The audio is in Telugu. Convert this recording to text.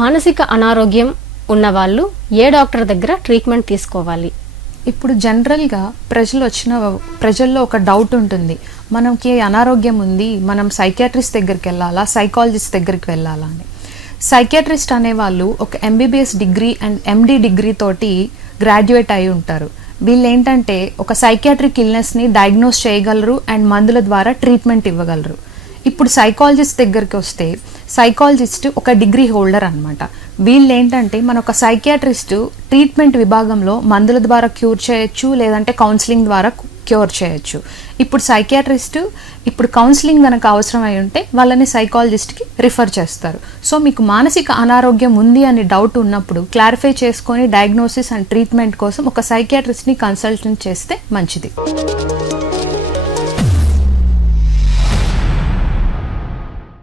మానసిక అనారోగ్యం ఉన్నవాళ్ళు ఏ డాక్టర్ దగ్గర ట్రీట్మెంట్ తీసుకోవాలి? ఇప్పుడు జనరల్గా ప్రజలు వచ్చిన ప్రజల్లో ఒక డౌట్ ఉంటుంది. మనకి అనారోగ్యం ఉంది మనం సైకాట్రిస్ట్ దగ్గరికి వెళ్ళాలా సైకాలజిస్ట్ దగ్గరికి వెళ్ళాలా అని. సైకాట్రిస్ట్ అనేవాళ్ళు ఒక MBBS degree and MD degree తోటి గ్రాడ్యుయేట్ అయి ఉంటారు. వీళ్ళు ఏంటంటే ఒక సైకాట్రిక్ ఇల్నెస్ని డయాగ్నోస్ చేయగలరు అండ్ మందుల ద్వారా ట్రీట్మెంట్ ఇవ్వగలరు. ఇప్పుడు సైకాలజిస్ట్ దగ్గరికి వస్తే సైకాలజిస్ట్ ఒక డిగ్రీ హోల్డర్ అనమాట వీళ్ళు ఏంటంటే మన ఒక సైకియాట్రిస్ట్ ట్రీట్మెంట్ విభాగంలో మందుల ద్వారా క్యూర్ చేయొచ్చు లేదంటే కౌన్సిలింగ్ ద్వారా క్యూర్ చేయొచ్చు. ఇప్పుడు సైకియాట్రిస్ట్ ఇప్పుడు కౌన్సిలింగ్ కనుక అవసరం అయి ఉంటే వాళ్ళని సైకాలజిస్ట్కి రిఫర్ చేస్తారు. సో మీకు మానసిక అనారోగ్యం ఉంది అని డౌట్ ఉన్నప్పుడు క్లారిఫై చేసుకొని డయాగ్నోసిస్ అండ్ ట్రీట్మెంట్ కోసం ఒక సైకియాట్రిస్ట్ని కన్సల్టెంట్ చేస్తే మంచిది.